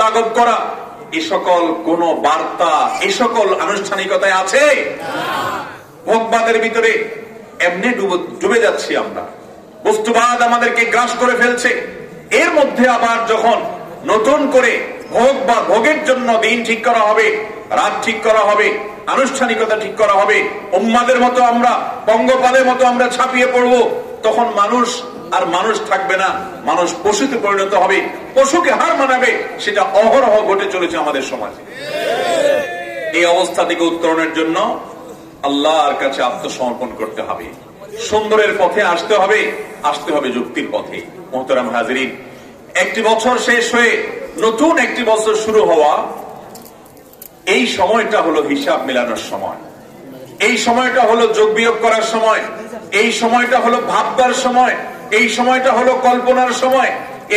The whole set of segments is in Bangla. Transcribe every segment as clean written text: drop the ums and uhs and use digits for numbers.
লাঘব করা, এই সকল কোন বার্তা, এই সকল আনুষ্ঠানিকতায় আছে? ভোগবাদের ভিতরে এমনি ডুবে যাচ্ছি আমরা, বস্তুবাদ আমাদেরকে গ্রাস করে ফেলছে। এর মধ্যে আবার যখন নতুন করে ভোগ বা ভোগের জন্য দিন ঠিক করা হবে, রাত ঠিক করা হবে, আনুষ্ঠানিকতা ঠিক করা হবে, উম্মাদের মতো আমরা, পঙ্গপালের মতো আমরা ছাপিয়ে পড়ব, তখন মানুষ আর মানুষ থাকবে না, মানুষ পশুতে পরিণত হবে, পশুকে হার মানাবে। সেটা অহরহ ঘটে চলেছে আমাদের সমাজে। এই অবস্থা থেকে উত্তরণের জন্য আল্লাহর কাছে আত্মসমর্পণ করতে হবে, সুন্দরের পথে আসতে হবে, আসতে হবে যুক্তির পথে। মোহতারাম হাজিরিন, একটি বছর শেষ হয়ে নতুন একটি বছর শুরু হওয়া, এই সময়টা হলো হিসাব মেলানোর সময়, এই সময়টা হলো যোগ বিয়োগ করার সময়, এই সময়টা হলো ভাববার সময়, এই সময়টা হলো কল্পনার সময়,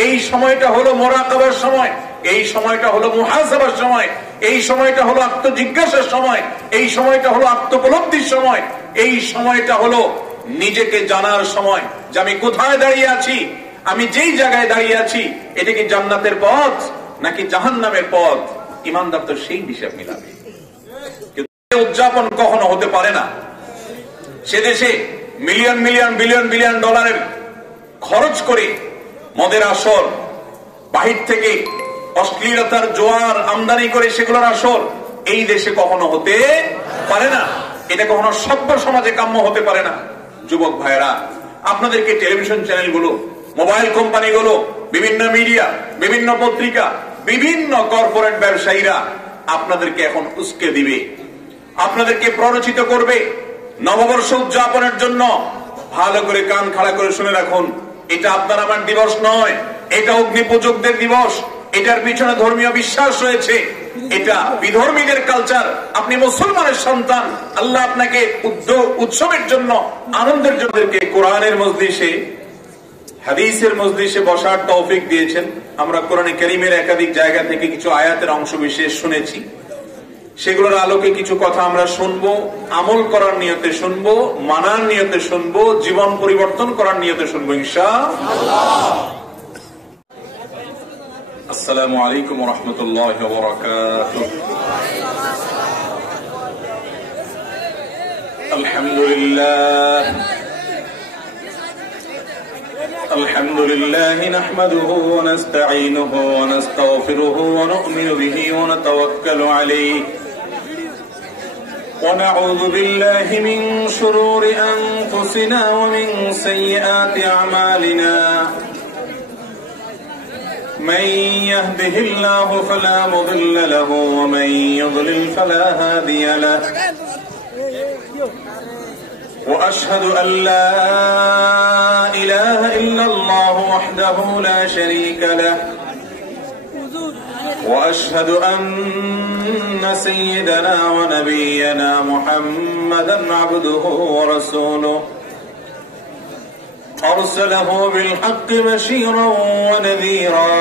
এই সময়টা হলো মুরাকাবার সময়, এই সময়টা হলো মুহাসাবার সময়, এই সময়টা হলো আত্মজিজ্ঞাসার সময়, এই সময়টা হলো আত্মোপলব্ধির সময়, এই সময়টা হলো নিজেকে জানার সময় যে আমি কোথায় দাঁড়িয়ে আছি, আমি যেই জায়গায় দাঁড়িয়ে আছি এটা কি জান্নাতের পথ নাকি জাহান্নামের পথ। ইমানদার তো সেই হিসাব মিলাবে। উদযাপন কখনো হতে পারে না। সে দেশে মিলিয়ন মিলিয়ন বিলিয়ন বিলিয়ন ডলারের খরচ করে মদের আসর, বাহির থেকে অশ্লীলতার জোয়ার আমদানি করে সেগুলোর আসর এই দেশে কখনো হতে পারে না। এটা কখনো সভ্য সমাজে কাম্য হতে পারে না। যুবক ভাইয়েরা, আপনাদেরকে টেলিভিশন চ্যানেলগুলো, মোবাইল কোম্পানিগুলো, বিভিন্ন মিডিয়া, বিভিন্ন পত্রিকা, বিভিন্ন কর্পোরেট ব্যবসায়ীরা আপনাদেরকে এখন উস্কে দিবে, আপনাদেরকে প্ররোচিত করবে নববর্ষ উদযাপনের জন্য। ভালো করে কান খাড়া করে শুনে রাখুন, এটা আপনার আমার দিবস নয়, এটা অগ্নিপূজকদের দিবস, এটার পিছনে ধর্মীয় বিশ্বাস রয়েছে, এটা বিধর্মীদের কালচার। আপনি মুসলমানের সন্তান, আল্লাহ আপনাকে উৎসবের জন্য, আনন্দের জন্য কোরআনের মজলিসে, হাদিসের মজলিসে বসার তৌফিক দিয়েছেন। আমরা কোরআনে কারীমের একাধিক জায়গা থেকে কিছু আয়াতের অংশ বিশেষ শুনেছি, সেগুলোর আলোকে কিছু কথা আমরা শুনবো, আমল করার নিয়তে শুনবো, মানার নিয়তে শুনবো, জীবন পরিবর্তন করার নিয়তে শুনবো ইনশাআল্লাহ। আসসালামু আলাইকুম ওয়া রাহমাতুল্লাহি ওয়া বারাকাতুহু। আলহামদুলিল্লাহ আলহামদুলিল্লাহ নাহমাদুহু ওয়া নাস্তাঈনুহু ওয়া নাস্তাগফিরুহু ওয়া নু'মিনু বিহি ওয়া নাতাওয়াক্কালু আলাইহি ওয়া নাউযু বিল্লাহি মিন শুরুরি আনফুসিনা ওয়া মিন সাইয়্যাতি আ'মালিনা। من يهده الله فلا مضل له ومن يضلل فلا هادي له وأشهد أن لا إله إلا الله وحده لا شريك له وأشهد أن سيدنا ونبينا محمدا عبده ورسوله أرسله بالحق بشيرا ونذيرا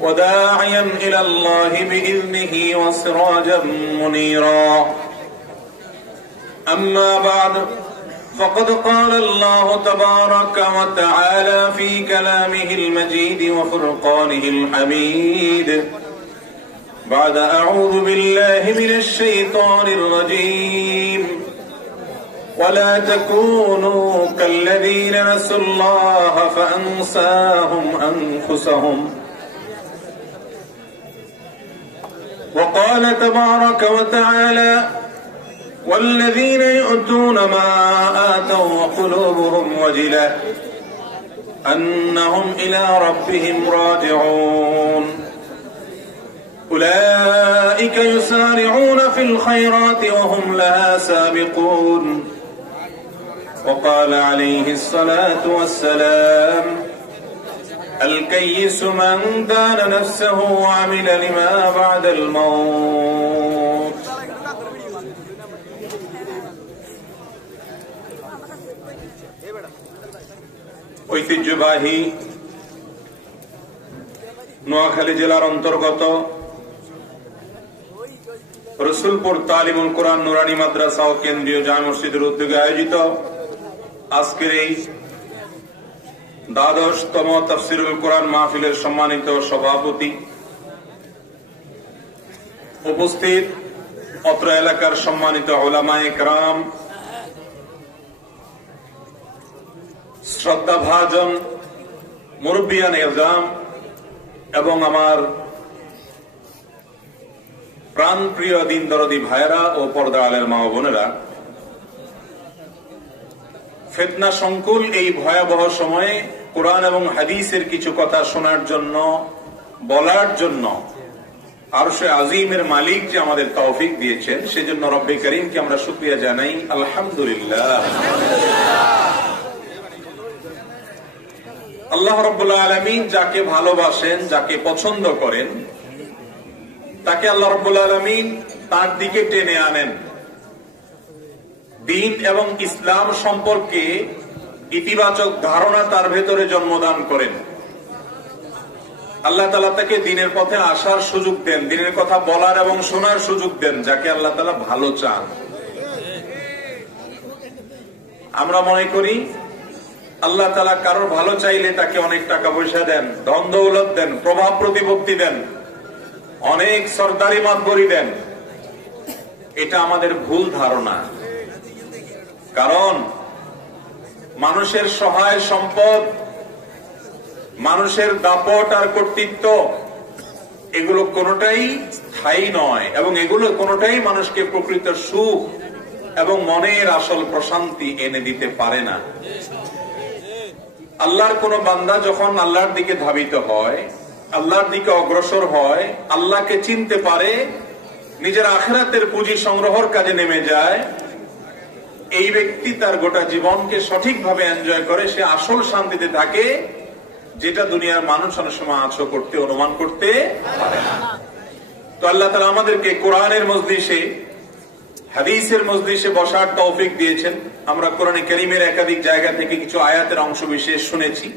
وداعيا إلى الله بإذنه وسراجا منيرا. أما بعد فقد قال الله تبارك وتعالى في كلامه المجيد وفرقانه الحميد بعد أعوذ بالله من الشيطان الرجيم ولا تكونوا كالذين نسوا الله فأنساهم أنفسهم وقال تبارك وتعالى والذين يؤتون ما آتوا وقلوبهم وجلة أنهم إلى ربهم راجعون أولئك يسارعون في الخيرات وهم لها سابقون. وقال عليه الصلاة والسلام الكيس من دان نفسه وعمل لما بعد الموت. ঐতিহ্যবাহী নোয়াখালী জেলার অন্তর্গত রসুলপুর তালিমুল কোরআন নুরানি মাদ্রাসা ও কেন্দ্রীয় জামে মসজিদের উদ্যোগে আয়োজিত আজকের এই দ্বাদশতম তাফসীরুল কোরআন মাহফিলের সম্মানিত সভাপতি, উপস্থিত অত্র এলাকার সম্মানিত উলামায়ে কেরাম, শ্রদ্ধাভাজন মুরব্বিয়ান ইজলাম এবং আমার প্রাণপ্রিয় দিন দরদি ভাইয়েরা ও পর্দা আলের মা বোনেরা, ফিতনা সংকুল এই ভয়াবহ সময়ে কোরআন এবং হাদিসের কিছু কথা শোনার জন্য, বলার জন্য আরশে আজিমের মালিক যে আমাদের তৌফিক দিয়েছেন, সেজন্য রব্বে করিমকে আমরা শুকরিয়া জানাই, আলহামদুলিল্লাহ। আল্লাহ রাব্বুল আলামিন যাকে ভালোবাসেন, যাকে পছন্দ করেন, তাকে আল্লাহ রাব্বুল আলামিন তার দিকে টেনে আনেন। দ্বীন এবং ইসলাম সম্পর্কে ইতিবাচক ধারণা তার ভেতরে জন্মদান করেন। আল্লাহ তাআলা তাকে দ্বীনের পথে আসার সুযোগ দেন, দ্বীনের কথা বলার এবং শোনার সুযোগ দেন, যাকে আল্লাহ তাআলা ভালো চান। আমরা মনে করি আল্লাহ তাআলা কারোর ভালো চাইলে তাকে অনেক টাকা পয়সা দেন, ধন দৌলত দেন, প্রভাব প্রতিপত্তি দেন, অনেক সরদারি মাতবরি দেন। এটা আমাদের ভুল ধারণা। কারণ মানুষের সহায় সম্পদ, মানুষের দাপট আর কর্তৃত্ব, এগুলো কোনোটাই স্থায়ী নয় এবং এগুলো কোনোটাই মানুষকে প্রকৃত সুখ এবং মনের আসল প্রশান্তি এনে দিতে পারে না। আল্লাহর কোন বান্দা যখন আল্লাহর দিকে ধাবিত হয়, আল্লাহর দিকে অগ্রসর হয়, আল্লাহকে চিনতে পারে, নিজের আখিরাতের পুঁজি সংগ্রহের কাজে নেমে যায়, এই ব্যক্তি তার গোটা জীবনকে সঠিকভাবে এনজয় করে, সে আসল শান্তিতে থাকে, যেটা দুনিয়ার মানুষ অনেক সময় আছো করতে, অনুমান করতে পারে না। তো আল্লাহ তাআলা আমাদেরকে কোরআনের মজলিসে, হাদিসের মজলিসে বসার তৌফিক দিয়েছেন। আমরা কোরআনে কারীমের একাধিক জায়গা থেকে কিছু আয়াতের অংশ বিশেষ শুনেছি,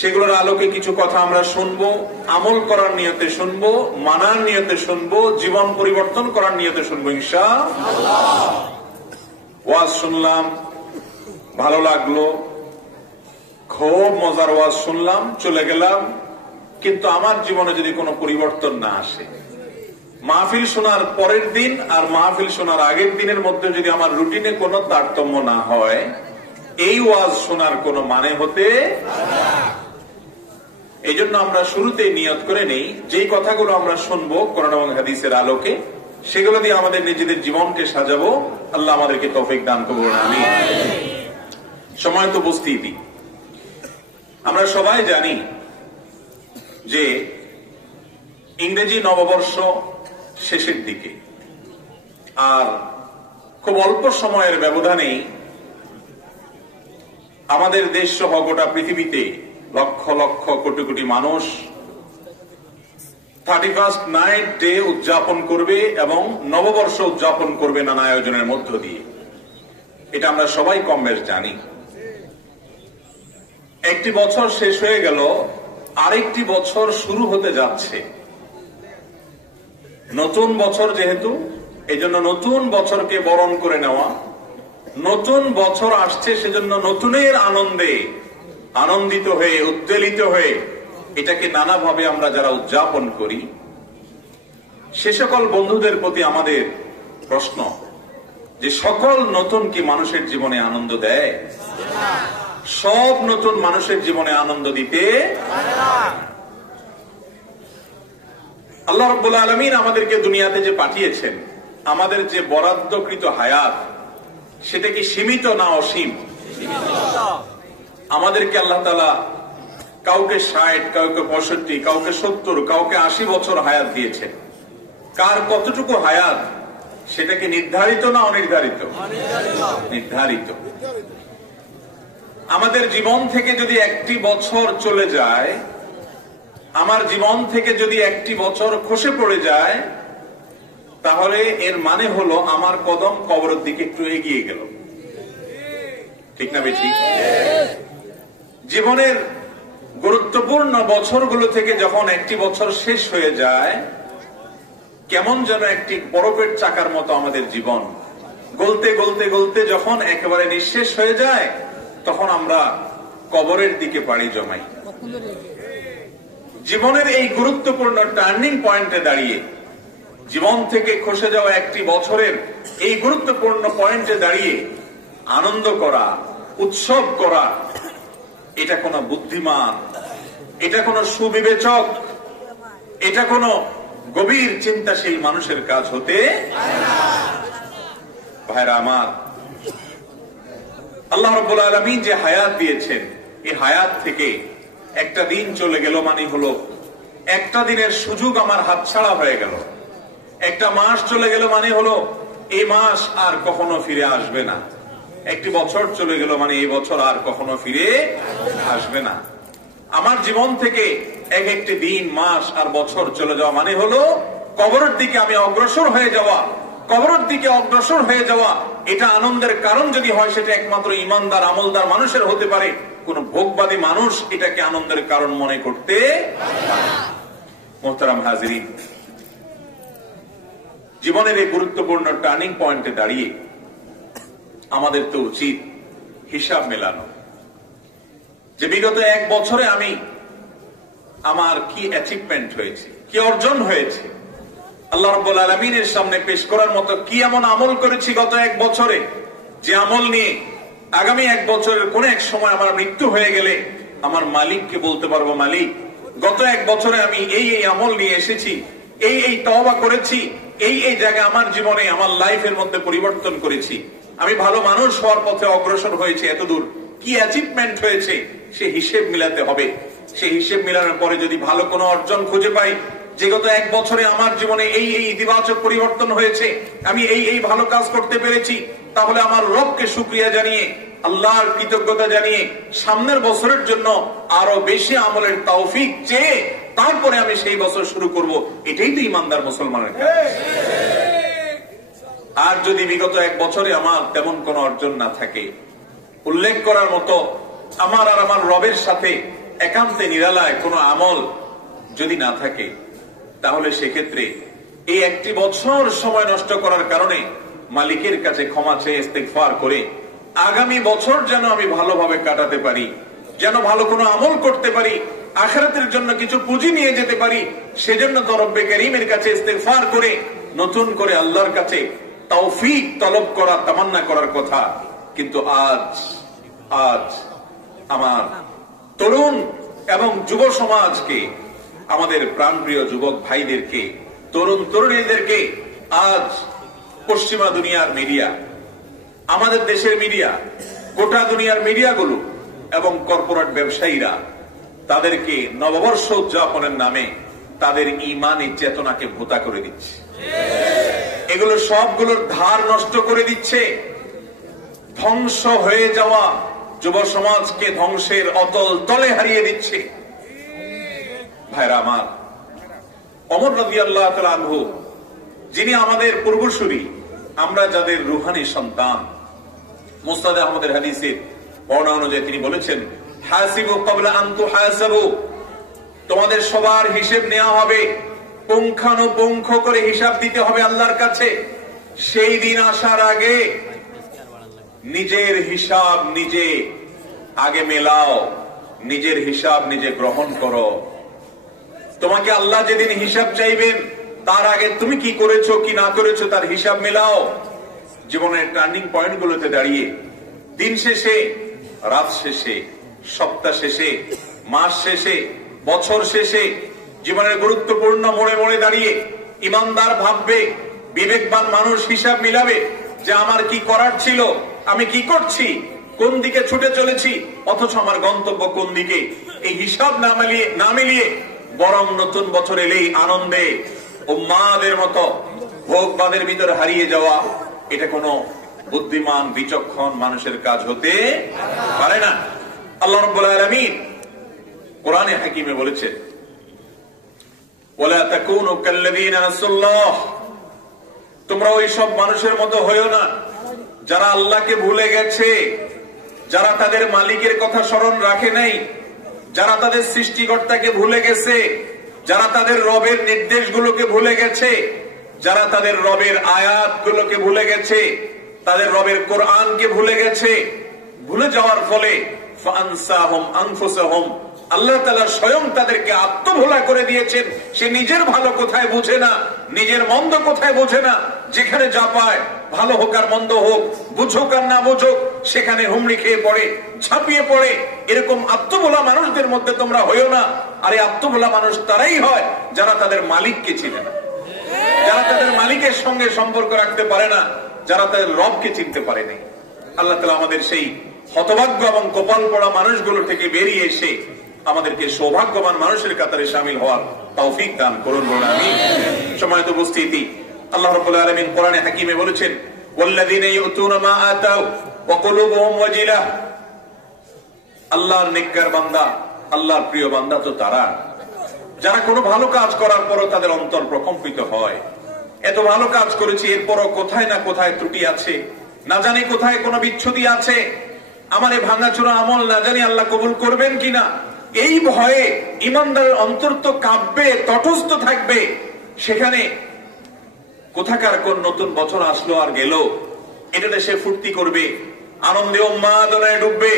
সেগুলোর আলোকে কিছু কথা আমরা শুনবো, আমল করার নিয়তে শুনবো, মানার নিয়তে শুনবো, জীবন পরিবর্তন করার নিয়তে শুনবো ইনশাআল্লাহ। ওয়াজ শুনলাম, ভালো লাগলো, খুব মজার ওয়াজ শুনলাম, চলে গেলাম, কিন্তু আমার জীবনে যদি কোনো পরিবর্তন না আসে, মাহফিল শোনার পরের দিন আর মাহফিল শোনার আগের দিনের মধ্যে যদি আমার রুটিনে কোনো তারতম্য না হয়, এই ওয়াজ শোনার কোনো মানে হতে এই জন্য আমরা শুরুতেই নিয়ত করে নেই, যেই কথাগুলো আমরা শুনবো কোরআন এবং হাদিসের আলোকে, সেগুলো দিয়ে আমাদের নিজেদের জীবনকে সাজাবো। আল্লাহ আমাদেরকে তৌফিক দান করুন, আমিন। সময় তো উপস্থিতি, আমরা সবাই জানি যে ইংরেজি নববর্ষ শেষের দিকে, আর খুব অল্প সময়ের ব্যবধানেই আমাদের দেশ সহ গোটা পৃথিবীতে লক্ষ লক্ষ কোটি কোটি মানুষ 31st নাইট ডে উদযাপন করবে এবং নববর্ষ উদযাপন করবে নানা আয়োজনের মধ্য দিয়ে। এটা আমরা সবাই কম বেশ জানি। একটি বছর শেষ হয়ে গেল, আরেকটি বছর শুরু হতে যাচ্ছে। নতুন বছর যেহেতু, এজন্য নতুন বছরকে বরণ করে নেওয়া, নতুন বছর আসছে সেজন্য নতুনের আনন্দে আনন্দিত হয়ে, উদ্বেলিত হয়ে এটাকে নানাভাবে আমরা যারা উদযাপন করি, সে সকল বন্ধুদের প্রতি আমাদের প্রশ্ন যে সকল নতুন কি মানুষের জীবনে আনন্দ দেয়? সব নতুন মানুষের জীবনে আনন্দ দিতে আল্লাহ রাব্বুল আলামিন আমাদেরকে দুনিয়াতে যে পাঠিয়েছেন, আমাদের যে বরাদ্দকৃত হায়াত, সেটা কি সীমিত না অসীম? আমাদেরকে আল্লাহ তাআলা কাউকে 60, কাউকে 65, কাউকে 70, কাউকে 80 বছর হায়াত দিয়েছেন। কার কতটুকু হায়াত সেটা কি নির্ধারিত না অনির্ধারিত? নির্ধারিত। আমাদের জীবন থেকে যদি একটি বছর চলে যায়, আমার জীবন থেকে যদি একটি বছর খসে পড়ে যায়, তাহলে এর মানে হলো আমার কদম কবরের দিকে একটু এগিয়ে গেল। ঠিক না বেঠি? জীবনের গুরুত্বপূর্ণ বছরগুলো থেকে যখন একটি বছর শেষ হয়ে যায়, কেমন যেন একটি বরফের চাকার মতো আমাদের জীবন গলতে গলতে গলতে যখন একেবারে নিঃশেষ হয়ে যায়, তখন আমরা কবরের দিকে পাড়ি জমাই। জীবনের এই গুরুত্বপূর্ণ টার্নিং পয়েন্টে দাঁড়িয়ে, জীবন থেকে খসে যাওয়া একটি বছরের এই গুরুত্বপূর্ণ পয়েন্টে দাঁড়িয়ে আনন্দ করা, উৎসব করা, এটা কোন বুদ্ধিমান, এটা কোন সুবিবেচক, এটা কোন গভীর চিন্তাশীল মানুষের কাজ হতে ভাইরা আমার। আল্লাহ রাব্বুল আলামিন যে হায়াত দিয়েছেন, এই হায়াত থেকে একটা দিন চলে গেল মানে হলো একটা দিনের সুযোগ আমার হাতছাড়া হয়ে গেল। একটা মাস চলে গেল মানে হলো এই মাস আর কখনো ফিরে আসবে না। একটি বছর চলে গেল মানে এই বছর আর কখনো ফিরে আসবে না। আমার জীবন থেকে এক একটি দিন, মাস আর বছর চলে যাওয়া মানে হলো কবরের দিকে আমি অগ্রসর হয়ে যাওয়া। কবরের দিকে অগ্রসর হয়ে যাওয়া এটা আনন্দের কারণ যদি হয়, সেটা একমাত্র ইমানদার আমলদার মানুষের হতে পারে। কোন ভোগবাদী মানুষ এটাকে আনন্দের কারণ মনে করতে পারে না। মোহতারাম হাজিরিন, জীবনের এই গুরুত্বপূর্ণ টার্নিং পয়েন্টে দাঁড়িয়ে আমাদের তো উচিত হিসাব মেলানো, যে বিগত এক বছরে আমি আমার কি অ্যাচিভমেন্ট হয়েছে, কি অর্জন হয়েছে, আল্লাহ রাব্বুল আলামিনের সামনে পেশ করার মতো কি এমন আমল করেছি গত এক বছরে, যে আমল নিয়ে আগামী এক বছরের কোন এক সময় আমার মৃত্যু হয়ে গেলে আমার মালিককে বলতে পারবো, মালিক গত এক বছরে আমি এই এই আমল নিয়ে এসেছি, এই এই তওবা করেছি, এই এই জায়গায় আমার জীবনে আমার লাইফের মধ্যে পরিবর্তন করেছি, আমি ভালো মানুষ হওয়ার পথে অগ্রসর হয়েছে, এতদূর কি অ্যাচিভমেন্ট হয়েছে, সে হিসেব মিলাতে হবে। সে হিসেব মিলানোর পরে যদি ভালো কোনো অর্জন খুঁজে পাই, যে গত এক বছরে আমার জীবনে এই এই ইতিবাচক পরিবর্তন হয়েছে, আমি এই এই ভালো কাজ করতে পেরেছি, তাহলে আমার রবকে শুকরিয়া জানিয়ে, আল্লাহর কৃতজ্ঞতা জানিয়ে সামনের বছরের জন্য আরো বেশি আমলের তৌফিক চেয়ে তারপরে আমি সেই বছর শুরু করব। এটাই তো ইমানদার মুসলমানের কাজ। আর যদি বিগত এক বছরে আমার তেমন কোন অর্জন না থাকে, উল্লেখ করার মতো আমার আর আমার রবের সাথে একান্তে নিরালায় কোনো আমল যদি না থাকে, তাহলে সেক্ষেত্রে এই একটি বছর সময় নষ্ট করার কারণে মালিকের কাছে ক্ষমা চেয়ে ইস্তেগফার করে আগামী বছর যেন আমি ভালোভাবে কাটাতে পারি, যেন ভালো কোনো আমল করতে পারি, আখিরাতের জন্য কিছু পুঁজি নিয়ে যেতে পারি, সেজন্য তো রব্বে কারীমের কাছে ইস্তেগফার করে নতুন করে আল্লাহর কাছে তৌফিক তলব করা, তামান্না করার কথা। কিন্তু আজ আমার তরুণ এবং যুব সমাজকে, আমাদের প্রাণপ্রিয় যুবক ভাইদেরকে, তরুণ তরুণীদেরকে আজ পশ্চিমা দুনিয়ার মিডিয়া, আমাদের দেশের মিডিয়া, গোটা দুনিয়ার মিডিয়াগুলো এবং কর্পোরেট ব্যবসায়ীরা তাদেরকে নববর্ষ উদযাপনের নামে তাদের ঈমানি চেতনাকে ভোঁতা করে দিচ্ছে। এগুলো সবগুলোর ধার নষ্ট করে দিচ্ছে। ধ্বংস হয়ে যাওয়া যুব সমাজকে ধ্বংসের অতল তলে হারিয়ে দিচ্ছে। ভাইরা আমার, ওমর রাদিয়াল্লাহু তাআলা আনহু, যিনি আমাদের পূর্বসূরি, আমরা যাদের রুহানি সন্তান, মুসনাদ আহমদের হাদিসের বর্ণনা অনুযায়ী তিনি বলেছেন, হাসিবু ক্বাবলা আন তুহাসাবু, তোমাদের সবার হিসাব নেওয়া হবে, পুঙ্খানুপুঙ্খ করে হিসাব দিতে হবে আল্লাহর কাছে। সেই দিন আসার আগে নিজের হিসাব নিজে আগে মেলাও, নিজের হিসাব নিজে গ্রহণ করো। তোমাকে আল্লাহ যেদিন হিসাব চাইবেন, তার আগে তুমি কি করেছো কি না করেছো তার হিসাব মেলাও। জীবনের টার্নিং পয়েন্ট গুলোতে দাঁড়িয়ে, দিন শেষে, রাত শেষে, সপ্তাহ শেষে, মাস শেষে, বছর শেষে, জীবনের গুরুত্বপূর্ণ মোড়ে মোড়ে দাঁড়িয়ে ইমানদার ভাববে, বিবেকবান মানুষ হিসাব মিলাবে যে আমার কি করার ছিল, আমি কি করছি, কোন দিকে ছুটে চলেছি, অথচ আমার গন্তব্য কোন দিকে। এই হিসাব না মিলিয়ে বরং নতুন বছর এলেই আনন্দে উম্মাদের মতো ভোগবাদের ভিতরে হারিয়ে যাওয়া, এটা কোনো বুদ্ধিমান বিচক্ষণ মানুষের কাজ হতে পারে না। আল্লাহ রাব্বুল আলামিন কোরআনে হাকিমে বলেছেন, ওয়ালা তাকুনু কাল্লাযীনা নাসুল্লাহ, তোমরা ওই সব মানুষের মতো হইও না যারা আল্লাহকে ভুলে গেছে, যারা তাদের মালিকের কথা স্মরণ রাখে নাই, যারা তাদের সৃষ্টিকর্তাকে ভুলে গেছে, যারা তাদের রবের নির্দেশগুলোকে ভুলে গেছে, যারা তাদের রবের আয়াতগুলোকে ভুলে গেছে, তাদের রবের কোরআনকে ভুলে গেছে। ভুলে যাওয়ার ফলে ফাআনসাহুম আনফুসাহুম, আল্লাহ তাআলা স্বয়ং তাদেরকে আত্মভোলা করে দিয়েছেন। সে নিজের ভালো কোথায় বোঝে না, নিজের মন্দ কোথায় বোঝে না। যেখানে যা পায়, ভালো হোক আর মন্দ হোক, বুঝুক আর না বুঝুক, সেখানে হুমড়ি খেয়ে পড়ে, ঝাঁপিয়ে পড়ে। এরকম আত্মভোলা মানুষদের মধ্যে তোমরা হইও না। আর এই আত্মভোলা মানুষ তারাই হয় যারা তাদের মালিককে চিনে না, যারা তাদের মালিকের সঙ্গে সম্পর্ক রাখতে পারে না, যারা তাদের রবকে চিনতে পারেনি। আল্লাহ তাআলা আমাদের সেই হতভাগ্য এবং কপাল পড়া মানুষগুলো থেকে বেরিয়ে এসে আমাদেরকে সৌভাগ্যবান মানুষের কাতারে শামিল হওয়ার তৌফিক দান করুন বলে আমিন। সম্মানিত উপস্থিতি, আল্লাহ রাব্বুল আলামিন কোরআনে হাকিমে বলেছেন, ওয়াল্লাযীনা ইউতুনা মা আতাউ ওয়া কুলুবুহুম ওয়াজিলাহ। আল্লাহর নেককার বান্দা, আল্লাহর প্রিয় বান্দা তো তারা যারা কোনো ভালো কাজ করার পরও তাদের অন্তর প্রকম্পিত হয়। এত ভালো কাজ করেছি, এরপরও কোথায় না কোথায় ত্রুটি আছে, না জানি কোথায় কোনো বিচ্ছুতি আছে, আমার এই ভাঙাচোরা আমল না জানি আল্লাহ কবুল করবেন কিনা, এই ভয়ে ইমানদারের অন্তর তো কাঁপবে, তটস্থ থাকবে। সেখানে কোথাকার কোন নতুন বছর আসলো আর গেল, এটাতে সে ফুর্তি করবে, আনন্দে উন্মাদনায় ডুববে।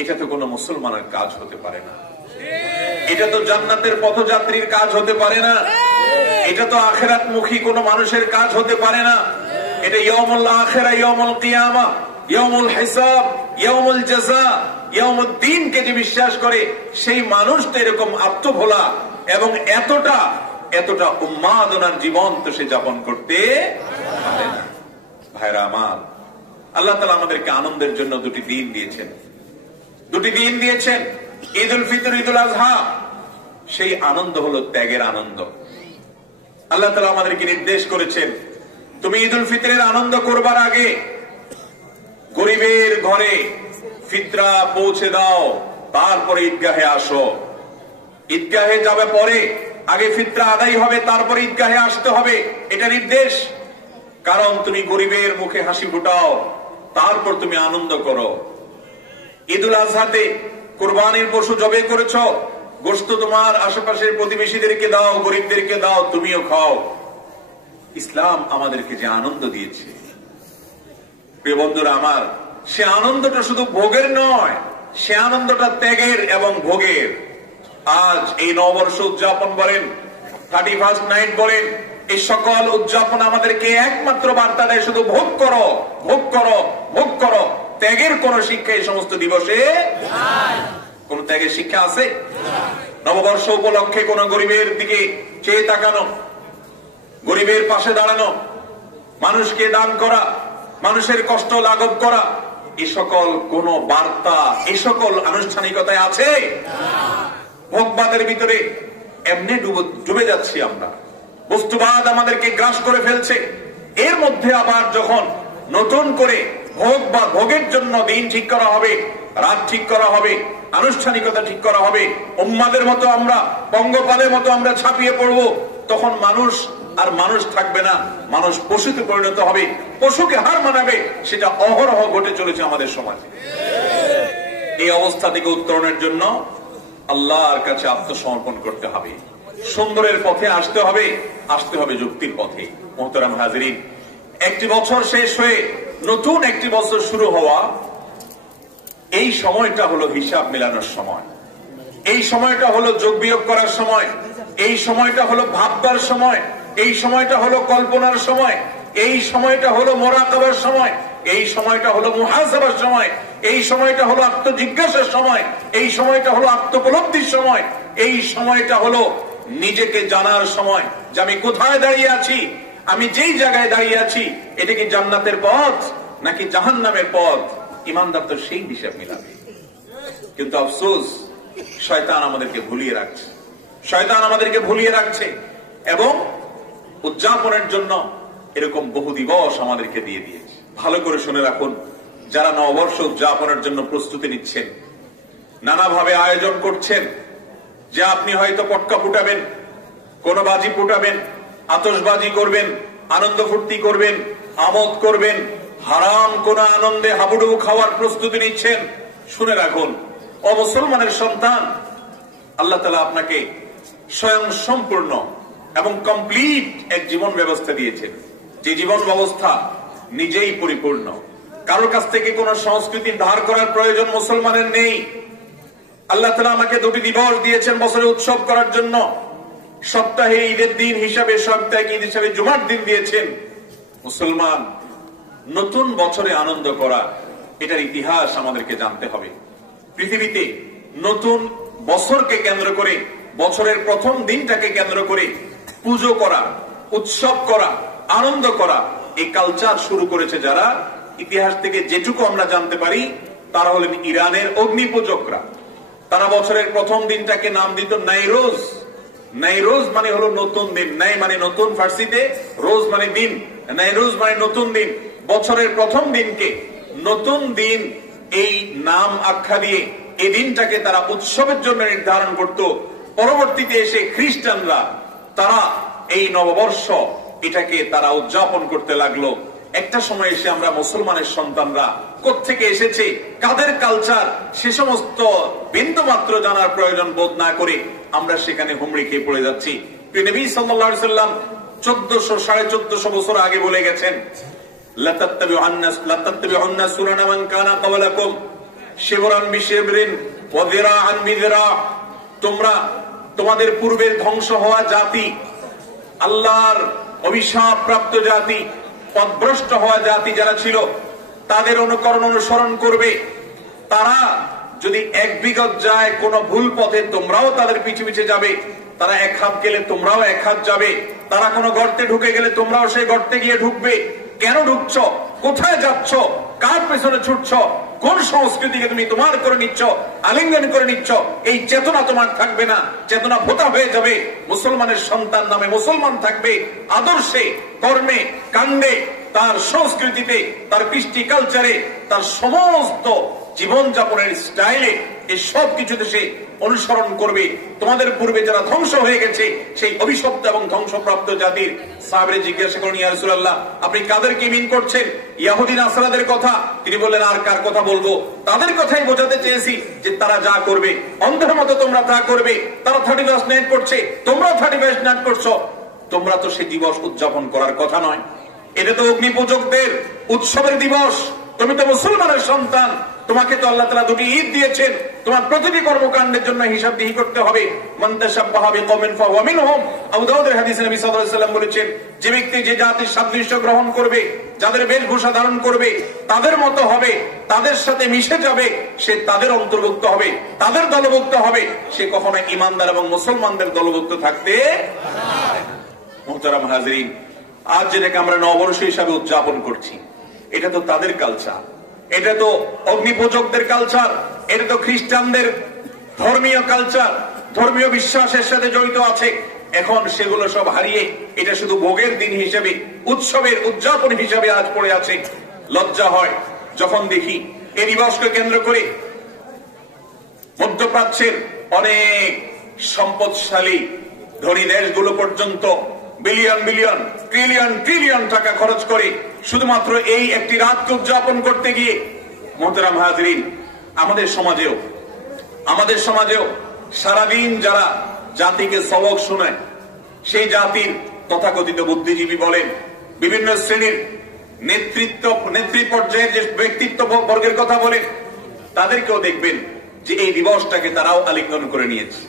এটা তো কোনো মুসলমানের কাজ হতে পারে না। এটা তো জান্নাতের পথযাত্রীর কাজ হতে পারে না। এটা তো আখিরাতমুখী কোনো মানুষের কাজ হতে পারে না। এটা ইয়াউমুল আখিরা, ইয়াউমুল কিয়ামা, ইয়াউমুল হিসাব, ইয়াউমুল জাযা, ইয়াউমুদ্দিন কে যে বিশ্বাস করে সেই মানুষটা এরকম আত্মভোলা এবং এতটা উন্মাদনার জীবন তো সে যাপন করতে পারে না। ভাইরা আমার, আল্লাহ তাআলা আমাদেরকে আনন্দের জন্য দুটি দিন দিয়েছেন, ঈদ উল ফিতর, ঈদ উল আযহা। সেই আনন্দ হলো ত্যাগের আনন্দ। আল্লাহ তাআলা আমাদেরকে নির্দেশ করেছেন, তুমি ঈদ উল ফিতরের আনন্দ করবার আগে গরিবের ঘরে ফিতরা পৌঁছে দাও, তারপরে ঈদগাহে আসো। ঈদগাহে যাবে পরে, আগে ফিতরা আদায় হবে, তারপরে ঈদগাহে আসতে হবে, এটা নির্দেশ। কারণ তুমি গরিবের মুখে হাসি ফুটাও, তারপর তুমি আনন্দ করো। ঈদ উল আযহাতে কুরবানির পশু জবে করেছ, গোশত তোমার আশেপাশের প্রতিবেশীদেরকে দাও, গরিবদেরকে দাও, তুমিও খাও। ইসলাম আমাদেরকে যে আনন্দ দিয়েছে, প্রিয় বন্ধুরা আমার, সে আনন্দটা শুধু ভোগের নয়, সে আনন্দটা ত্যাগের এবং ভোগের। আজ এই নববর্ষ উদযাপন বলেন, 31st নাইট বলেন, এই সকল উদযাপন আমাদেরকে একমাত্র বার্তা দেয়, শুধু ভোগ করো, ভোগ করো, ভোগ করো। ত্যাগের কোন শিক্ষা এই সমস্ত দিবসে কোন ত্যাগের শিক্ষা আছে? নববর্ষ উপলক্ষে কোন গরিবের দিকে চেয়ে তাকানো, গরিবের পাশে দাঁড়ানো, মানুষকে দান করা, মানুষের কষ্ট লাঘব করা, এই সকল কোন বার্তা, এই সকল আনুষ্ঠানিকতায় আছে? ভোগবাদের ভিতরে এমনি ডুবে যাচ্ছি আমরা। বস্তুবাদ আমাদেরকে গ্রাস করে ফেলছে। এর মধ্যে আবার যখন নতুন করে ভোগ বা ভোগের জন্য দিন ঠিক করা হবে, রাত ঠিক করা হবে, আনুষ্ঠানিকতা ঠিক করা হবে, উম্মাদের মতো আমরা, পঙ্গপালের মতো আমরা ছাপিয়ে পড়বো, তখন মানুষ আর মানুষ থাকবে না, মানুষ পশুতে পরিণত হবে, পশুকে হার মানাবে। সেটা অহরহ ঘটে চলেছে আমাদের সমাজে। এই অবস্থা থেকে উত্তরণের জন্য আল্লাহর কাছে আত্মসমর্পণ করতে হবে, সুন্দরের পথে আসতে হবে, আসতে হবে যুক্তির পথে। মোহতারাম হাজিরিন, একটি বছর শেষ হয়ে নতুন একটি বছর শুরু হওয়া, এই সময়টা হলো হিসাব মেলানোর সময়, এই সময়টা হলো যোগ বিয়োগ করার সময়, এই সময়টা হলো ভাববার সময়, এই সময়টা হলো কল্পনার সময়, এই সময়টা হলো মোরাকাবার সময়, এই সময়টা হলো মুহাসাবার সময়, এই সময়টা হলো আত্মজিজ্ঞাসার সময়, এই সময়টা হলো আত্মোপলব্ধির সময়, এই সময়টা হলো নিজেকে জানার সময় যে আমি কোথায় দাঁড়িয়ে আছি, আমি যেই জায়গায় দাঁড়িয়ে আছি এটা কি জান্নাতের পথ নাকি জাহান্নামের পথ। ইমানদার তো সেই হিসাব মিলাবে। কিন্তু আফসোস, শয়তান আমাদেরকে ভুলিয়ে রাখছে, শয়তান আমাদেরকে ভুলিয়ে রাখছে এবং উদযাপনের জন্য এরকম বহু দিবস আমাদেরকে দিয়ে দিয়েছে। ভালো করে শুনে রাখুন, যারা নববর্ষ উদযাপনের জন্য প্রস্তুতি নিচ্ছেন, নানাভাবে আয়োজন করছেন, যে আপনি হয়তো পটকা ফুটাবেন, কোন বাজি ফুটাবেন, আতশবাজি করবেন, আনন্দ ফুর্তি করবেন, আমোদ করবেন, হারাম কোন আনন্দে হাবুডুবু খাওয়ার প্রস্তুতি নিচ্ছেন। শুনে রাখুন, অমুসলমানের সন্তান, আল্লাহ তাআলা আপনাকে স্বয়ং সম্পূর্ণ এবং কমপ্লিট এক জীবন ব্যবস্থা দিয়েছেন, যে জীবন ব্যবস্থা নিজেই পরিপূর্ণ, কারোর কাছ থেকে কোন সংস্কৃতি ধার করার প্রয়োজন মুসলমানের নেই। আল্লাহ তাআলা আমাকে দুটি দিবস দিয়েছেন বছরে উৎসব করার জন্য। সপ্তাহে ঈদের দিন হিসাবে, সপ্তাহে ঈদ হিসাবে জুমার দিন দিয়েছেন। মুসলমান, নতুন বছরে আনন্দ করা, এটার ইতিহাস আমাদেরকে জানতে হবে। পৃথিবীতে নতুন বছরকে কেন্দ্র করে, বছরের প্রথম দিনটাকে কেন্দ্র করে পুজো করা, উৎসব করা, আনন্দ করা, এই কালচার শুরু করেছে যারা, ইতিহাস থেকে যেটুকু আমরা জানতে পারি, তারা হলেন ইরানের অগ্নি পূজকরা। তারা বছরের প্রথম দিনটাকে নাম দিত নাইরোজ। নাইরোজ মানে হলো নতুন দিন। নাই মানে নতুন ফার্সিতে, রোজ মানে দিন, নাইরোজ মানে নতুন দিন। বছরের প্রথম দিনকে নতুন দিন এই নাম আখ্যা দিয়ে এই দিনটাকে তারা উৎসবের জন্য নির্ধারণ করত। পরবর্তীতে এসে খ্রিস্টানরা তারা এই নববর্ষ এটাকে তারা উদযাপন করতে লাগলো। একটা সময় এসে আমরা মুসলমানের সন্তানরা কোত্থেকে এসেছে, কাদের কালচার, সে সমস্ত বিন্দু মাত্র জানার প্রয়োজন বোধ না করে আমরা সেখানে হুমড়ি খেয়ে পড়ে যাচ্ছি। নবী সাল্লাল্লাহু আলাইহি সাল্লাম 1400-1450 বছর আগে বলে গেছেন, লাতাত্তাবিউন্না সুনানা মান কানা ক্বাবলাকুম শিবরান বিশিবরিন ওয়া যিরাআন বিযিরা। তোমরা তোমাদের পূর্বের ধ্বংস হওয়া জাতি, আল্লাহর অভিশাপ প্রাপ্ত জাতি, পথভ্রষ্ট হওয়া জাতি যারা ছিল, তাদের অনুকরণ অনুসরণ করবে। তারা যদি এক বিগত যায় কোন ভুল পথে, তোমরাও তাদের পিছু পিছে যাবে। তারা এক হাত গেলে তোমরাও এক হাত যাবে। তারা কোনো গর্তে ঢুকে গেলে তোমরাও সেই গর্তে গিয়ে ঢুকবে। কেন ঢুকছ, কোথায় যাচ্ছ, কার পেছনে ছুটছ, কোন সংস্কৃতিকে তুমি তোমার করে নিচ্ছ, আলিঙ্গন করে নিচ্ছ, এই চেতনা তোমার থাকবে না। চেতনা ভোতা হয়ে যাবে। মুসলমানের সন্তান নামে মুসলমান থাকবে, আদর্শে, কর্মে, কাণ্ডে, তার সংস্কৃতিতে, তার কৃষ্টি কালচারে, তার সমস্ত জীবনযাপনের স্টাইলে, এই সব কিছুতে সে অনুসরণ করবে। তোমাদের পূর্বে যারা ধ্বংস হয়ে গেছে, সেই অভিশপ্ত এবং ধ্বংসপ্রাপ্ত জাতির সাহাবীরা জিজ্ঞাসা করেন, ইয়া রাসূলুল্লাহ, আপনি কাদেরকে মিন করছেন? ইহুদি নাসারাদের কথা। তিনি বললেন, আর কার কথা বলবো? তাদের কথাই বোঝাতে চেয়েছি যে তারা যা করবে, অন্ধের মতো তোমরা তা করবে। তারা 31 নাইট করছে, তোমরা 31 নাইট করছো। তোমরা তো সেই দিবস উদযাপন করার কথা নয়। এটা তো অগ্নি পূজকদের উৎসবের দিবস। তুমি তো মুসলমানের সন্তান, তোমাকে তো আল্লাহ তাআলা দুটি ঈদ দিয়েছেন। তোমার প্রতিটি কর্মকাণ্ডের জন্য হিসাবদিহি করতে হবে। মান তাশাব্বাহা বিকওমিন ফাহুয়া মিনহুম। আবু দাউদের হাদিসে নবী সাল্লাল্লাহু আলাইহি ওয়াসাল্লাম বলেছেন, যে ব্যক্তি যে জাতির সাদৃশ্য গ্রহণ করবে, যাদের বেশভূষা ধারণ করবে, তাদের মতো হবে, তাদের সাথে মিশে যাবে, সে তাদের অন্তর্ভুক্ত হবে, তাদের দলভুক্ত হবে। সে কখনো ঈমানদার এবং মুসলমানদের দলভুক্ত থাকতে পারে না। মুহতারাম হাজরিন, আজ যেটাকে আমরা নববর্ষ হিসাবে উদযাপন করছি, এটা তো তাদের কালচার, এটা তো অগ্নিপূজকদের কালচার, এটা তো খ্রিস্টানদের ধর্মীয় কালচার, ধর্মীয় বিশ্বাসের সাথে জড়িত আছে। এখন সেগুলো সব হারিয়ে এটা শুধু ভোগের দিন হিসেবে, উৎসবের উদযাপন হিসেবে আজ পড়ে আছে। লজ্জা হয় যখন দেখি এই দিবসকে কেন্দ্র করে মধ্যপ্রাচ্যের অনেক সম্পদশালী ধনী দেশগুলো পর্যন্ত বিলিয়ন বিলিয়ন, ট্রিলিয়ন ট্রিলিয়ন টাকা খরচ করে শুধুমাত্র এই একটি রাতকে উদযাপন করতে গিয়ে। মুহতারাম হাজরিন, আমাদের সমাজেও সারাদিন যারা জাতিকে সবক শোনায়, সেই জাতির তথাকথিত বুদ্ধিজীবী বলেন, বিভিন্ন শ্রেণীর নেতৃত্ব পর্যায়ের যে ব্যক্তিত্ব বর্গের কথা বলেন, তাদেরকেও দেখবেন যে এই দিবসটাকে তারাও আলিঙ্গন করে নিয়েছে।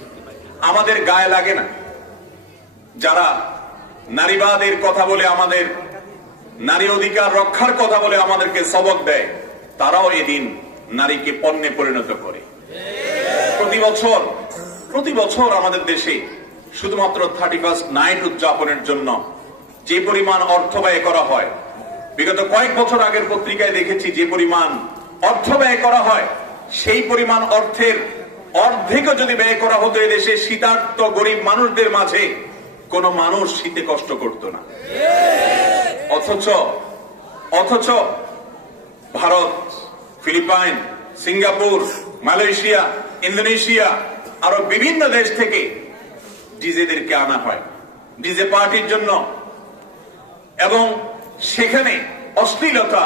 আমাদের গায়ে লাগে না। যারা নারীবাদের কথা বলে, আমাদের নারী অধিকার রক্ষার কথা বলে আমাদেরকে সবক দেয়, তারাও এদিন নারীকে পণ্যে পরিণত করে। প্রতি বছর আমাদের দেশে শুধুমাত্র 31 নাইট উদযাপনের জন্য যে পরিমাণ অর্থ ব্যয় করা হয়, বিগত কয়েক বছর আগের পত্রিকায় দেখেছি যে পরিমাণ অর্থ ব্যয় করা হয়, সেই পরিমাণ অর্থের অর্ধেকও যদি ব্যয় করা হতো এদেশে শীতার্ত গরিব মানুষদের মাঝে, কোন মানুষ শীতে কষ্ট করত না। অথচ Bharat, Philippines, Singapore, Malaysia, Indonesia, আরো বিভিন্ন দেশ থেকে ডিজেদেরকে আনা হয় ডিজে পার্টির জন্য, এবং সেখানে অশ্লীলতা,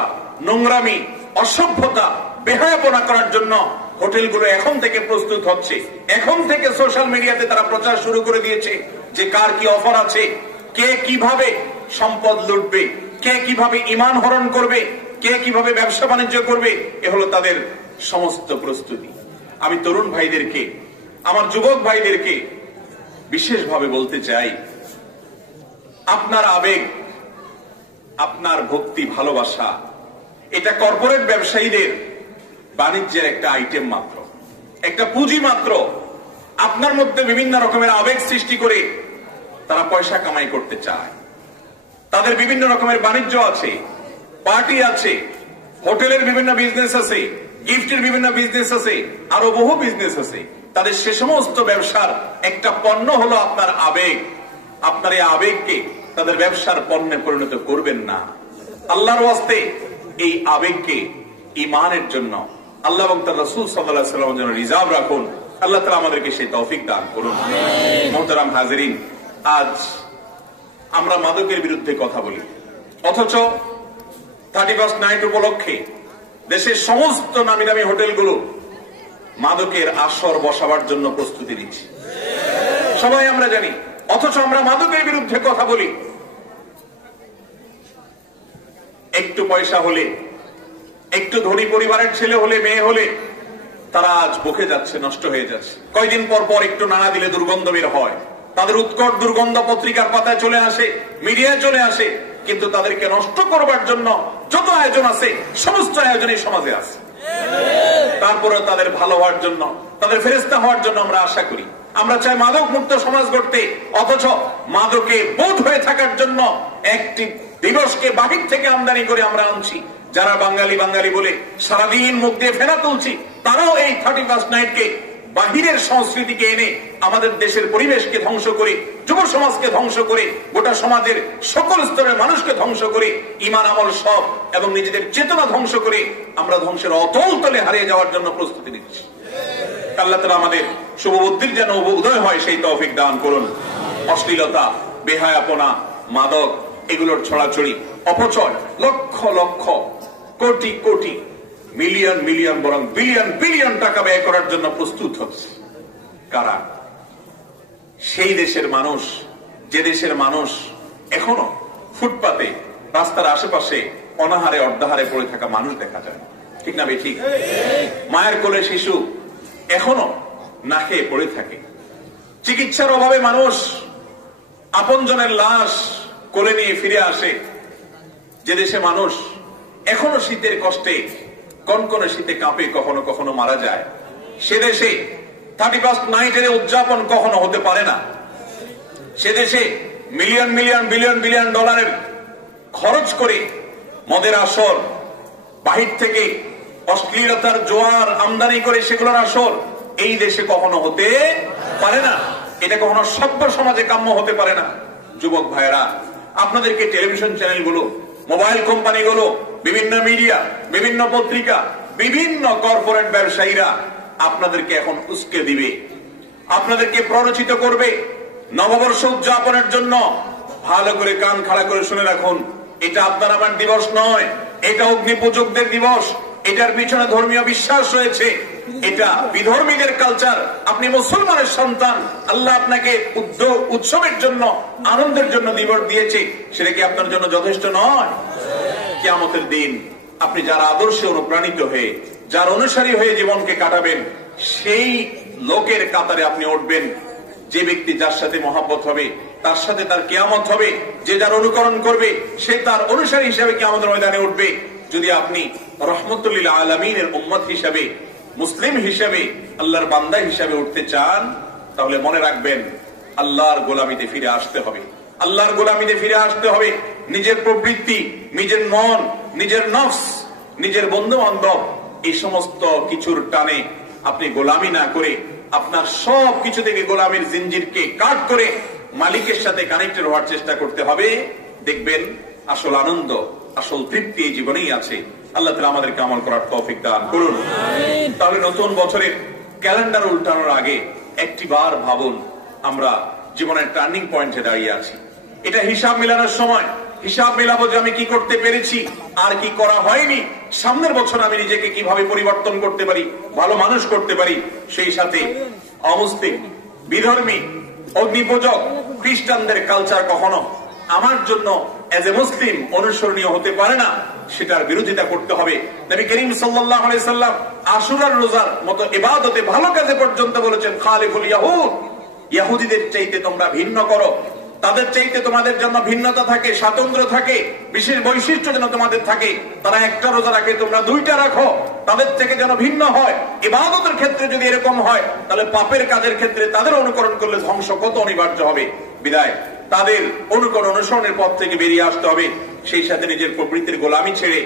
নোংরামি, অসভ্যতা, বেহায়াপনা করার জন্য হোটেলগুলো এখন থেকে প্রস্তুত হচ্ছে। এখন থেকে সোশ্যাল মিডিয়াতে তারা প্রচার শুরু করে দিয়েছে যে কার কি অফার আছে, কে কিভাবে সম্পদ লুটবে, কে কিভাবে ঈমান হরণ করবে, কে কিভাবে ব্যবসা বাণিজ্য করবে, এ হলো তাদের সমস্ত প্রস্তুতি। আমি তরুণ ভাইদেরকে, আমার যুবক ভাইদেরকে বিশেষভাবে বলতে চাই, আপনার আবেগ, আপনার ভক্তি, ভালোবাসা, এটা কর্পোরেট ব্যবসায়ীদের বাণিজ্যের একটা আইটেম মাত্র, একটা পুঁজি মাত্র। আপনার মধ্যে বিভিন্ন রকমের আবেগ সৃষ্টি করে তারা পয়সা কামাই করতে চায়। তাদের বিভিন্ন রকমের বাণিজ্য আছে, পার্টি আছে, হোটেলের বিভিন্ন বিজনেস আছে, গিফটের বিভিন্ন বিজনেস আছে, আরো বহু বিজনেস আছে। তাদের সে সমস্ত ব্যবসার একটা পণ্য হলো আপনার আবেগ। আপনার এই আবেগকে তাদের ব্যবসার পণ্যে পরিণত করবেন না। আল্লাহর ওয়াস্তে এই আবেগকে ঈমানের জন্য আল্লাহ এবং তার রাসূল সাল্লাল্লাহু আলাইহি ওয়াসাল্লামের জন্য রিজার্ভ রাখুন। আল্লাহ তাআলা আমাদেরকে সেই তৌফিক দান করুন। মুহতারাম হাজিরিন, আজ আমরা মাদকের বিরুদ্ধে কথা বলি, অথচ 31st নাইট উপলক্ষে দেশের সমস্ত নামি দামি হোটেলগুলো মাদকের আসর বসাবার জন্য প্রস্তুতি নিচ্ছে, সবাই আমরা জানি। অথচ আমরা মাদকের বিরুদ্ধে কথা বলি। একটু পয়সা হলে, একটু ধনী পরিবারের ছেলে হলে, মেয়ে হলে তারা আজ বকে যাচ্ছে, নষ্ট হয়ে যাচ্ছে। কয়দিন পর পর একটু নাড়া দিলে দুর্গন্ধ বের হয়, তাদের উৎকট দুর্গন্ধ পত্রিকার পাতায় চলে আসে, মিডিয়ায় চলে আসে। কিন্তু তাদেরকে নষ্ট করবার জন্য যত আয়োজন আছে, সমস্ত আয়োজন এই সমাজে আছে। তারপরে তাদের ভালো হওয়ার জন্য, তাদের ফেরেশতা হওয়ার জন্য আমরা আশা করি। আমরা চাই মাদক মুক্ত সমাজ গড়তে, অথচ মাদকে বোধ হয়ে থাকার জন্য একটি দিবসকে বাহির থেকে আমদানি করে আমরা আনছি। যারা বাঙালি বাঙালি বলে সারাদিন মুখ দিয়ে ফেনা তুলছি, তারাও এই 31st নাইটকে বাহিরের সংস্কৃতিকে এনে আমাদের দেশের পরিবেশকে ধ্বংস করে, যুব সমাজকে ধ্বংস করে, গোটা সমাজের সকল স্তরের মানুষকে ধ্বংস করে, ঈমান আমল সব এবং নিজেদের চেতনা ধ্বংস করে আমরা ধ্বংসের অতল তলে হারিয়ে যাওয়ার জন্য প্রস্তুতি নিচ্ছি। আল্লাহ তাআলা আমাদের শুভবুদ্ধির যেন উদয় হয় সেই তৌফিক দান করুন। অশ্লীলতা, বেহায়াপনা, মাদক, এগুলোর ছড়াছড়ি, অপচয়, লক্ষ লক্ষ, কোটি কোটি, মিলিয়ন মিলিয়ন, বরং বিলিয়ন বিলিয়ন টাকা ব্যয় করার জন্য প্রস্তুত হচ্ছে কারা? সেই দেশের মানুষ, যে দেশের মানুষ এখনো ফুটপাতে, রাস্তার আশেপাশে অনাহারে অর্ধাহারে পড়ে থাকা মানুষ দেখা যায়, ঠিক না ভাই? ঠিক। মায়ের কোলে শিশু এখনো না খেয়ে পড়ে থাকে। চিকিৎসার অভাবে মানুষ আপনজনের লাশ কোলে নিয়ে ফিরে আসে। যে দেশে মানুষ এখনো শীতের কষ্টে, কনকনে শীতে কাঁপে, কখনো কখনো মারা যায়, সে দেশে 31st নাইটের উদযাপন কখনো হতে পারে না। সে দেশে মিলিয়ন মিলিয়ন, বিলিয়ন বিলিয়ন ডলারের খরচ করে মদের আসর, বাহির থেকে অশ্লীলতার জোয়ার আমদানি করে সেগুলোর আসর এই দেশে কখনো হতে পারে না। এটা কখনো সভ্য সমাজে কাম্য হতে পারে না। যুবক ভাইরা, আপনাদেরকে টেলিভিশন চ্যানেলগুলো, মোবাইল কোম্পানিগুলো, বিভিন্ন মিডিয়া, বিভিন্ন পত্রিকা, বিভিন্ন কর্পোরেট ব্যবসায়ীরা আপনাদেরকে এখন উস্কে দিবে, আপনাদেরকে প্ররোচিত করবে নববর্ষ উদযাপনের জন্য। ভালো করে কান খাড়া করে শুনে রাখুন, এটা আপনার আমার দিবস নয়, এটা অগ্নি পূজকদের দিবস। এটার পিছনে ধর্মীয় বিশ্বাস রয়েছে, এটা বিধর্মীদের কালচার। আপনি মুসলমানের সন্তান, আল্লাহ আপনাকে উৎসবের জন্য, আনন্দের জন্য দিবস দিয়েছে, সেটা কি আপনার জন্য যথেষ্ট নয়? কিয়ামতের দিন আপনি যার আদর্শে অনুপ্রাণিত হয়ে, যার অনুসারী হয়ে জীবনকে কাটাবেন, সেই লোকের কাতারে আপনি উঠবেন। যে ব্যক্তি যার সাথে মহব্বত হবে, তার সাথে তার কিয়ামত হবে। যে যার অনুকরণ করবে, সে তার অনুসারী হিসাবে কিয়ামতের ময়দানে উঠবে। যদি আপনি রহমতুল আলামিনের উম্মত হিসাবে, মুসলিম হিসাবে, আল্লাহর বান্দা হিসাবে উঠতে চান, তাহলে মনে রাখবেন আল্লাহর গোলামিতে ফিরে আসতে হবে। আল্লাহর গোলামিতে ফিরে আসতে হবে। নিজের প্রবৃত্তি, নিজের মন, নিজের নফস, নিজের বন্ধু বান্ধব, এই সমস্ত কিছুর টানে আপনি গোলামি না করে, আপনার সব কিছু থেকে গোলামির জিঞ্জিরকে কাট করে মালিকের সাথে কানেক্টেড হওয়ার চেষ্টা করতে হবে। দেখবেন আসল আনন্দ, আসল তৃপ্তি এই জীবনেই আছে। আল্লাহ তাআলা আমাদেরকে আমল করার তৌফিক দান করুন। তাহলে নতুন বছরের ক্যালেন্ডার উল্টানোর আগে একটিবার ভাবুন, আমরা জীবনের টার্নিং পয়েন্টে দাঁড়িয়ে আছি। এটা হিসাব মেলানোর সময়। হিসাব মেলাবো যে আমি কি করতে পেরেছি আর কি করা হয়নি। সামনের বছর আমি নিজেকে কিভাবে পরিবর্তন করতে পারি, ভালো মানুষ করতে পারি। সেই সাথে অমুসলিম, বিধর্মী, অগ্নিপূজক, খ্রিস্টানদের কালচার কখনো আমার জন্য এজ এ মুসলিম অনুসরণীয় হতে পারে না, সেটার বিরোধিতা করতে হবে। নবী করিম সাল্লাল্লাহু আলাইহি সাল্লাম আশুরার রোজার মতো ইবাদতে ভালো কাজে পর্যন্ত বলেছেন খালিফুল ইয়াহুদ, ইহুদিদের চাইতে তোমরা ভিন্ন করো, তাদের চাইতে তোমাদের জন্য ভিন্নতা থাকে, স্বাতন্ত্র্য থাকে, বিশেষ বৈশিষ্ট্য যেন তোমাদের থাকে। তারা একটা রোজা রাখে, তোমরা দুইটা রাখো, তাদের থেকে যেন ভিন্ন হয়। ইবাদতের ক্ষেত্রে যদি এরকম হয়, তাহলে পাপের কাজের ক্ষেত্রে তাদের অনুকরণ করলে ধ্বংস কত অনিবার্য হবে। বিদায় তাদের অনুসরণের পথ থেকে বেরিয়ে আসতে হবে, সেই সাথে নিজের প্রবৃত্তির গোলামি ছেড়ে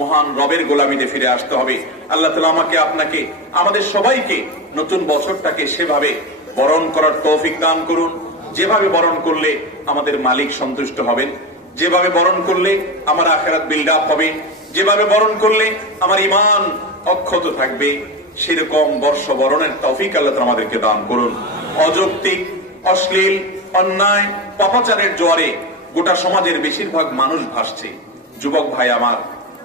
মহান রবের গোলামিতে ফিরে আসতে হবে। আল্লাহ তাআলা আমাকে, আপনাকে, আমাদের সবাইকে নতুন বছরটাকে সেভাবে বরণ করার তৌফিক দান করুন, যেভাবে বরণ করলে আমাদের মালিক সন্তুষ্ট হবেন, যেভাবে বরণ করলে আমার আখিরাত বিল্ড আপ হবে, যেভাবে বরণ করলে আমার ঈমান অক্ষত থাকবে, সেরকম বর্ষ বরণের তৌফিক আল্লাহ তাআলা আমাদেরকে দান করুন। অযৌক্তিক, অশ্লীল, অন্যায়, পাপাচারের জোয়ারে গোটা সমাজের বেশিরভাগ মানুষ ভাসছে। যুবক ভাই আমার,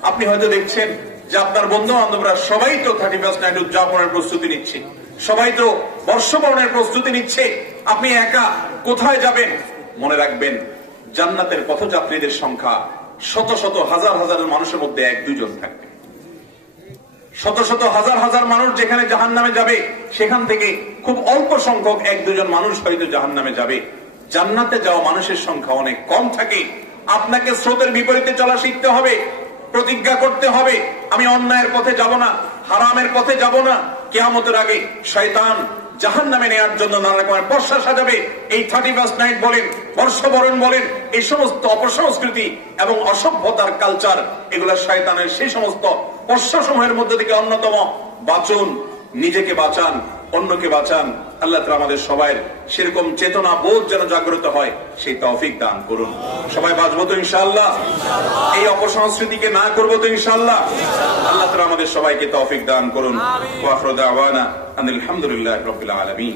আপনি হয়তো দেখছেন যে আপনার বন্ধু বান্ধবরা সবাই তো 31st নাইট উদযাপনের প্রস্তুতি নিচ্ছে, সবাই তো বর্ষবরণের প্রস্তুতি নিচ্ছে, আপনি একা কোথায় যাবেন? মনে রাখবেন, জান্নাতের পথযাত্রীদের সংখ্যা শত শত হাজার হাজার মানুষের মধ্যে 1-2 জন থাকবে। শত শত হাজার হাজার মানুষ যেখানে জাহান্নামে যাবে, সেখান থেকে খুব অল্প সংখ্যক 1-2 জন মানুষ হয়তো জাহান্নামে যাবে। জান্নাতে যাওয়া মানুষের সংখ্যা অনেক কম থাকে। আপনাকে স্রোতের বিপরীতে চলা শিখতে হবে, প্রতিজ্ঞা করতে হবে, আমি অন্যায়ের পথে যাব না, হারামের পথে যাব না। কিয়ামতের আগে শয়তান জাহান্নামে নেওয়ার জন্য নানা রকমের পশ্চা সাজাবে। এই 31st নাইট বলেন, বর্ষবরণ বলেন, এই সমস্ত অপসংস্কৃতি এবং অসভ্যতার কালচার, এগুলো শয়তানের সেই সমস্ত পশ্চাসমূহের মধ্যে থেকে অন্যতম। বাঁচুন, নিজেকে বাঁচান, অন্যকে বাঁচান। আল্লাহ তাআলা আমাদের সবাই সেরকম চেতনা বোধ যেন জাগ্রত হয়, সেই তৌফিক দান করুন। সবাই বাঁচবো তো ইনশাআল্লাহ? এই অপসংস্কৃতিকে না করবো তো ইনশাআল্লাহ? আল্লাহ তাআলা আমাদের সবাইকে তৌফিক দান করুন। ওয়া আখিরু দাওয়ানা আনিল হামদুলিল্লাহি রাব্বিল আলামিন।